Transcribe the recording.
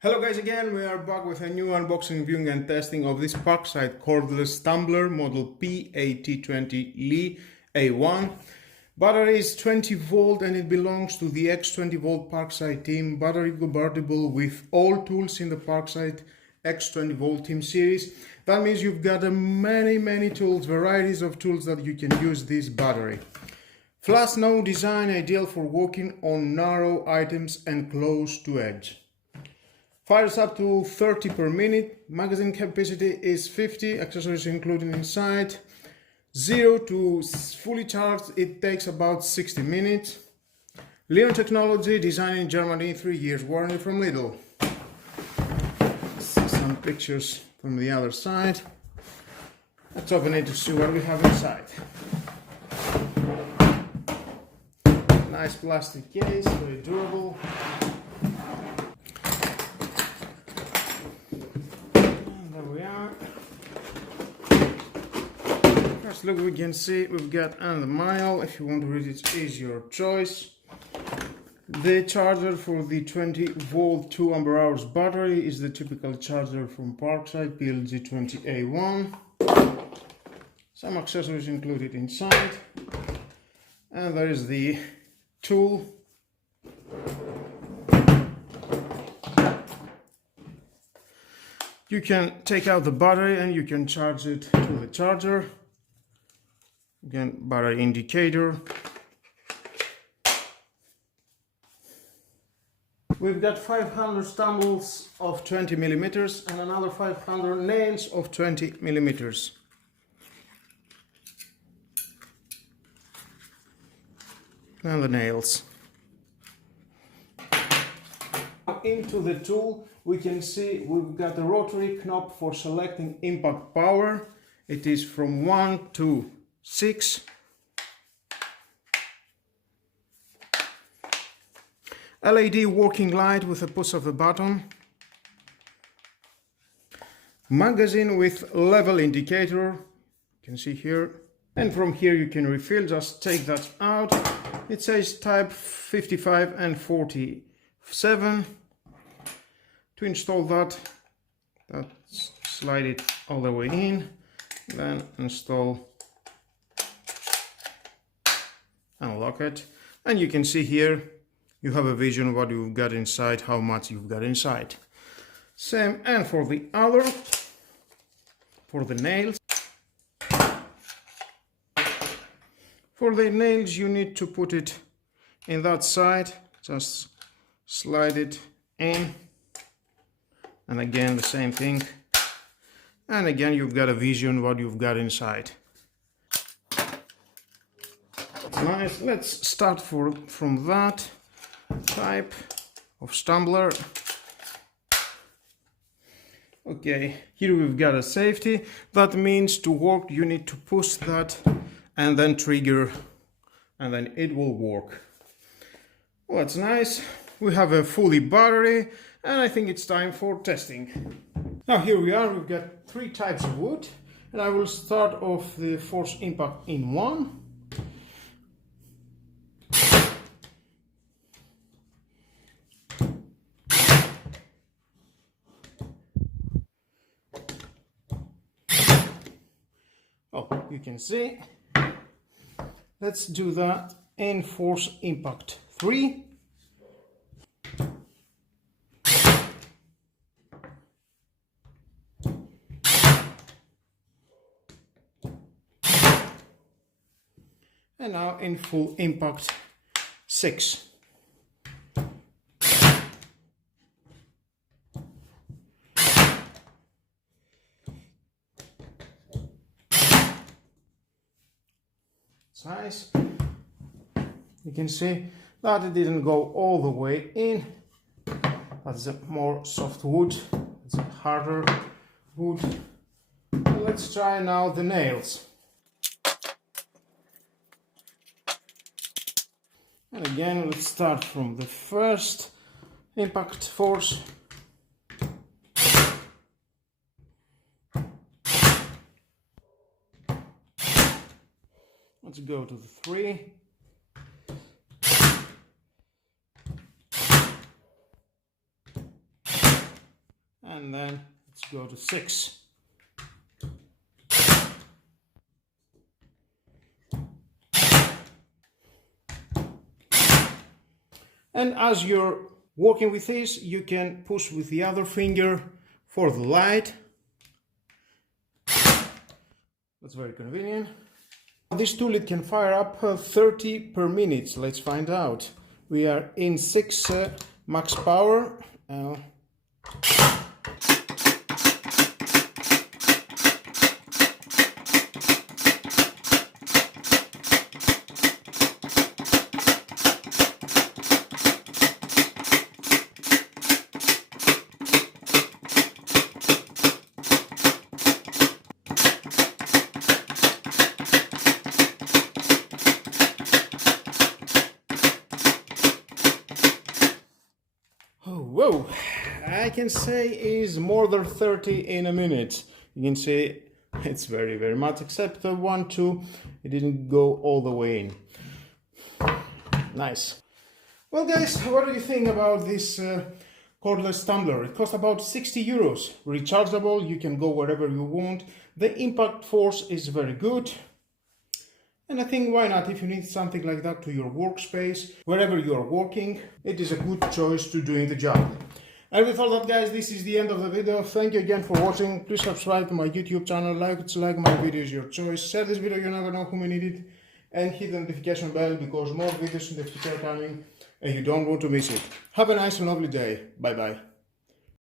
Hello guys, again we are back with a new unboxing, viewing and testing of this Parkside Cordless tumbler model P8020 Li A1. Battery is 20 volt and it belongs to the X20 volt Parkside team. Battery compatible with all tools in the Parkside X20 volt team series. That means you've got many tools, varieties of tools that you can use this battery. Flat nose design, ideal for working on narrow items and close to edge. Fires up to 30 per minute. Magazine capacity is 50, accessories included inside. 0 to fully charged it takes about 60 minutes. Leon technology, designed in Germany, 3 years warranty from Lidl. Some pictures from the other side. Let's open it to see what we have inside. Nice plastic case, very durable. First look, we can see we've got on the manual. If you want to read it, is your choice. The charger for the 20 volt 2 ampere hours battery is the typical charger from Parkside PLG20A1. Some accessories included inside, and there is the tool. You can take out the battery and you can charge it to the charger. Again, battery indicator. We've got 500 stumbles of 20 millimeters and another 500 nails of 20 millimeters. And the nails. Into the tool, we can see we've got a rotary knob for selecting impact power. It is from 1 to 6. LED working light with a push of the button. Magazine with level indicator, you can see here. And from here you can refill, just take that out. It says type 55 and 47. To install that, slide it all the way in, then install, unlock it, and you can see here you have a vision of what you've got inside, how much you've got inside. Same, and for the other, for the nails. For the nails you need to put it in that side, just slide it in. And again the same thing, and again you've got a vision what you've got inside. Nice. Let's start from that type of tumbler. Okay, here we've got a safety. That means to work you need to push that and then trigger, and then it will work. Well, that's nice. We have a fully battery, and I think it's time for testing. Now here we are, we've got 3 types of wood, and I will start off the force impact in 1. Oh, you can see. Let's do that in force impact 3. And now in full impact 6. Nice. You can see that it didn't go all the way in. That's a more soft wood. It's a harder wood. Let's try now the nails. And again, let's start from the first impact force. Let's go to the 3. and then let's go to 6. And as you're working with this, you can push with the other finger for the light. That's very convenient. This tool, it can fire up 30 per minute. Let's find out. We are in 6 max power. Oh, whoa, I can say is more than 30 in a minute. You can see it's very much, except the 1, 2, it didn't go all the way in. Nice. Well guys, what do you think about this cordless tumbler? It costs about 60 euros. Rechargeable, you can go wherever you want. The impact force is very good. And I think why not, if you need something like that to your workspace, wherever you are working, it is a good choice to doing the job. And with all that guys, this is the end of the video. Thank you again for watching. Please subscribe to my YouTube channel, like my videos, your choice. Share this video, you never know who may need it. And hit the notification bell because more videos in the future are coming and you don't want to miss it. Have a nice and lovely day. Bye bye.